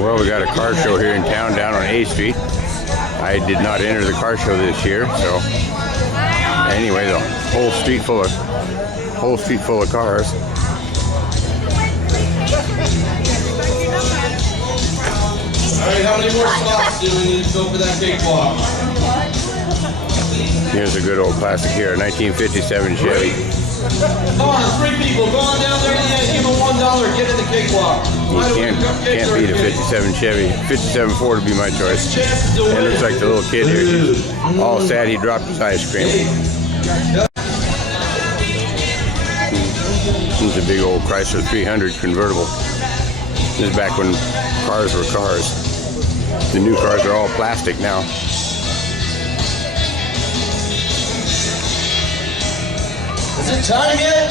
Well, we got a car show here in town down on A Street. I did not enter the car show this year, so anyway, the whole street full of cars. All right, how many more spots do we need to go for that cakewalk? Here's a good old classic here, a 1957 Chevy. Come on, 3 people. Go on down there and give them $1. Get in the cakewalk. You can't beat a 57 Chevy. 57 Ford would be my choice. And it looks like the little kid here. He's all sad he dropped his ice cream. This is a big old Chrysler 300 convertible. This is back when cars were cars. The new cars are all plastic now. Is it time yet?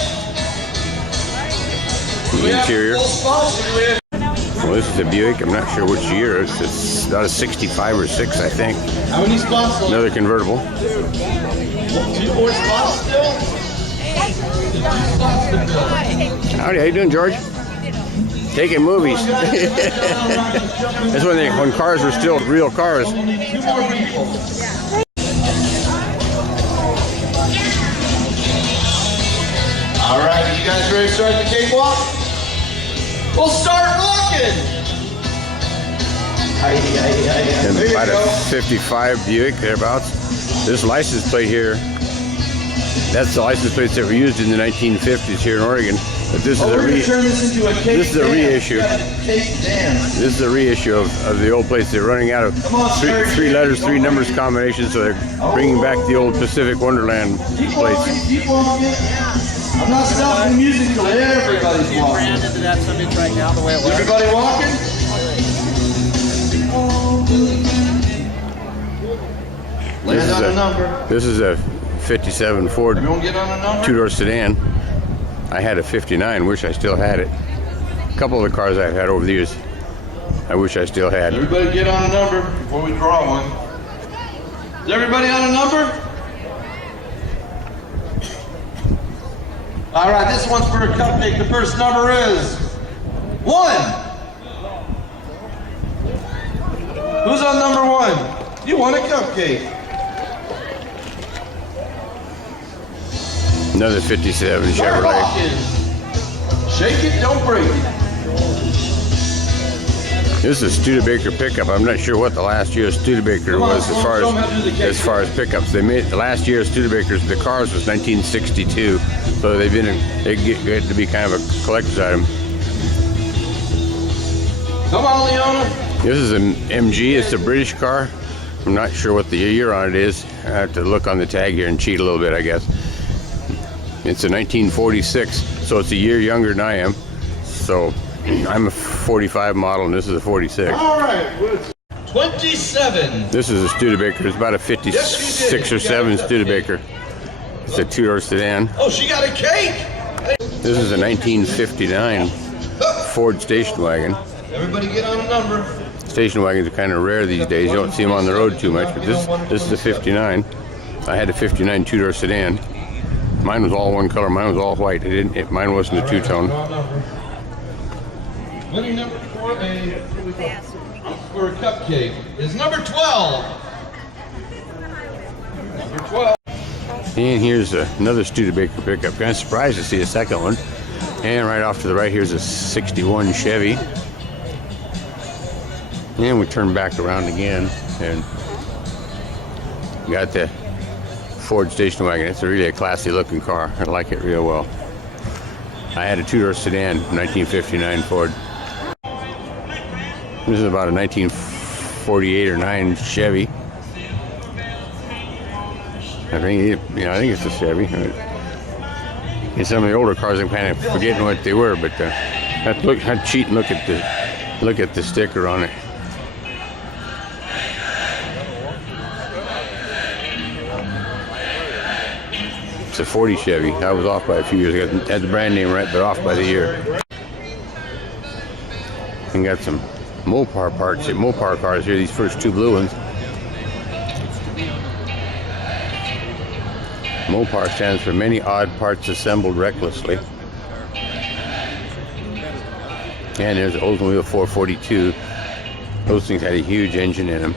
The interior. Well, this is a Buick. I'm not sure which year. It's about a 65 or 6, I think. How many spots? Another convertible. 2 more spots still? Howdy, how you doing, George? Taking movies. That's when cars were still real cars. Only 2 more people. All right, you guys ready to start the cakewalk? We'll start walking. And about a 55 Buick, thereabouts. This license plate here, that's the license plates that were used in the 1950s here in Oregon. But this is a reissue. This is a reissue of the old plates. They're running out of three letters, 3 numbers combinations, so they're bringing back the old Pacific Wonderland plates. Keep walking. I'm not stopping the music till everybody's walking. Everybody walking? Land on a number. This is a 57 Ford Everyone get on a number? 2-door sedan. I had a 59, wish I still had it. A couple of the cars I've had over the years, I wish I still had. Everybody get on a number before we draw one. Is everybody on a number? All right, this one's for a cupcake. The first number is 1. Who's on number 1? You want a cupcake. Another 57 Start Chevrolet. walking. Shake it, don't break it. This is a Studebaker pickup. I'm not sure what the last year's Studebaker was as far as pickups. They made the last year's Studebakers. The cars was 1962, so they get to be kind of a collector's item. Come on, Leona. This is an MG. It's a British car. I'm not sure what the year on it is. I have to look on the tag here and cheat a little bit, I guess. It's a 1946, so it's a year younger than I am. So I'm a 45 model, and this is a 46. All right, 27. This is a Studebaker. It's about a 56 or 7 Studebaker. It's a 2-door sedan. Oh, she got a cake. This is a 1959 Ford station wagon. Everybody get on a number. Station wagons are kind of rare these days. You don't see them on the road too much, but this is a 59. I had a 59 2-door sedan. Mine was all one color. Mine was all white. Mine wasn't a 2-tone. Winning number for a cupcake is number 12. Number 12. And here's another Studebaker pickup. Kind of surprised to see a second one. And right off to the right, here's a 61 Chevy. And we turn back around again and got the Ford station wagon. It's really a classy looking car. I like it real well. I had a 2-door sedan, 1959 Ford. This is about a 1948 or 9 Chevy. I think it's a Chevy. In some of the older cars, I'm kind of forgetting what they were, but I'd cheat and look at the sticker on it. It's a 40 Chevy. I was off by a few years ago. Had the brand name right, but off by the year. And got some Mopar parts, Mopar cars here. These first 2 blue ones. Mopar stands for many odd parts assembled recklessly. And there's an Oldsmobile 442 Those things had a huge engine in them.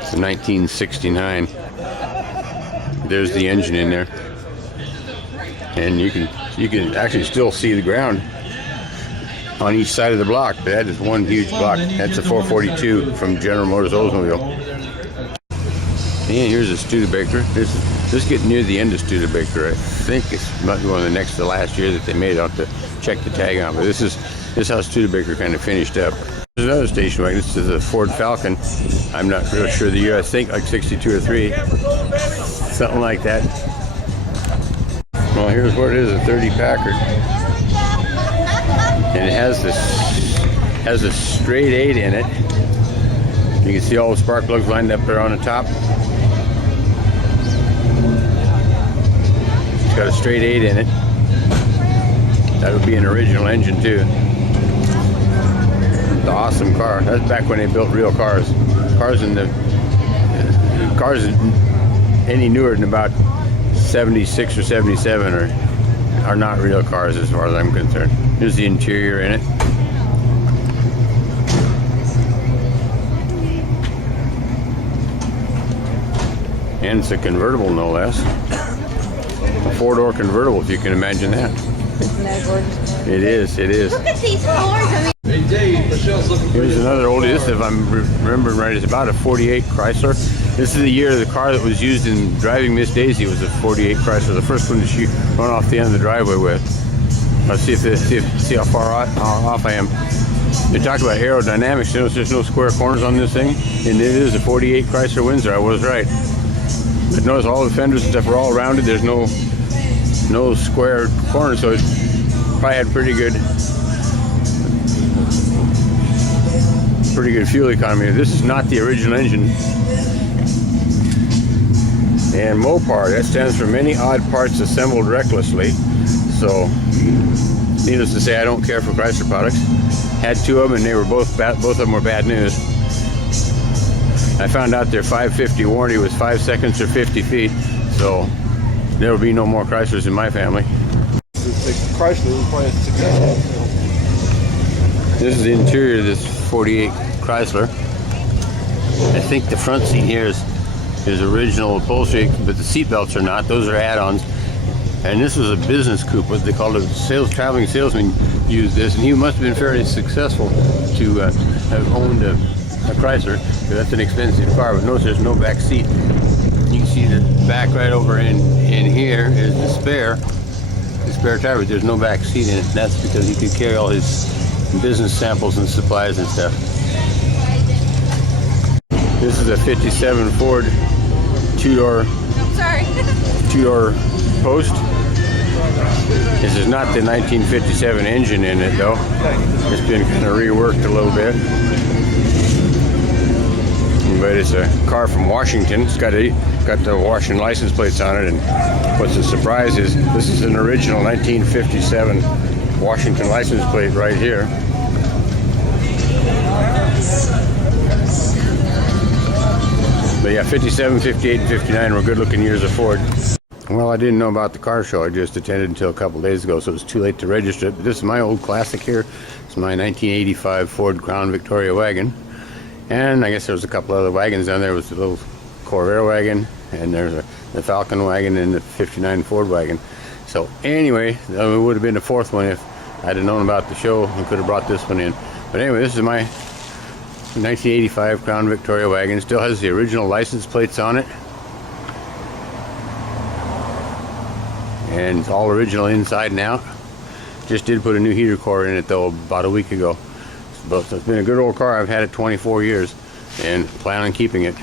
It's a 1969. There's the engine in there, and you can actually still see the ground on each side of the block. That is one huge block. That's a 442 from General Motors Oldsmobile. And here's a Studebaker. This is getting near the end of Studebaker. I think it's might be one of the next to last year that they made. I'll have to check the tag on, but this is how Studebaker kind of finished up. There's another station wagon. This is a Ford Falcon. I'm not real sure the year. I think like 62 or 3, something like that. Well, here's what it is: a 30 Packard, and it has a straight 8 in it. You can see all the spark plugs lined up there on the top. It's got a straight 8 in it. That would be an original engine too. It's an awesome car. That's back when they built real cars. Cars any newer than about 76 or 77 are not real cars as far as I'm concerned. Here's the interior in it. And it's a convertible, no less. A 4-door convertible, if you can imagine that. Isn't that gorgeous? It is, it is. Look at these cars. Hey Dave, Michelle's looking for Here's another oldie. This, if I'm remembering right, is about a 48 Chrysler. This is the year the car that was used in Driving Miss Daisy was a 48 Chrysler. The first one that she run off the end of the driveway with. Let's see how far off I am. They talk about aerodynamics. You know, there's no square corners on this thing, and it is a 48 Chrysler Windsor. I was right. But notice all the fenders and stuff are all rounded. There's no square corners, so it probably had pretty good fuel economy. This is not the original engine. And Mopar, that stands for many odd parts assembled recklessly. So, needless to say, I don't care for Chrysler products. Had 2 of them, and they were both of them were bad news. I found out their 550 warranty was 5 seconds or 50 feet, so there will be no more Chryslers in my family. the Chrysler was probably successful. This is the interior of this 48 Chrysler. I think the front seat here is original upholstery, but the seat belts are not. Those are add-ons. And this was a business coupe, what they called a traveling salesman used this, and he must have been fairly successful to have owned a Chrysler, because that's an expensive car. But notice there's no back seat. You can see the back right over in here is the spare tire, but there's no back seat in it. That's because he could carry all his business samples and supplies and stuff. This is a 57 Ford two-door post. This is not the 1957 engine in it though. It's been kind of reworked a little bit. But it's a car from Washington. It's got the Washington license plates on it, and what's a surprise is this is an original 1957 Washington license plate right here. But yeah, 57, 58, and 59 were good looking years of Ford. Well, I didn't know about the car show. I just attended until a couple days ago, so it was too late to register it. But this is my old classic here. It's my 1985 Ford Crown Victoria wagon. And I guess there was a couple other wagons down there. There was a little Corvair wagon, and there's the Falcon wagon, and the 59 Ford wagon. So anyway, it would have been the fourth one if I'd have known about the show and could have brought this one in. But anyway, this is my 1985 Crown Victoria wagon. It still has the original license plates on it. And it's all original inside and out. Just did put a new heater core in it though about a week ago. But it's been a good old car. I've had it 24 years and plan on keeping it.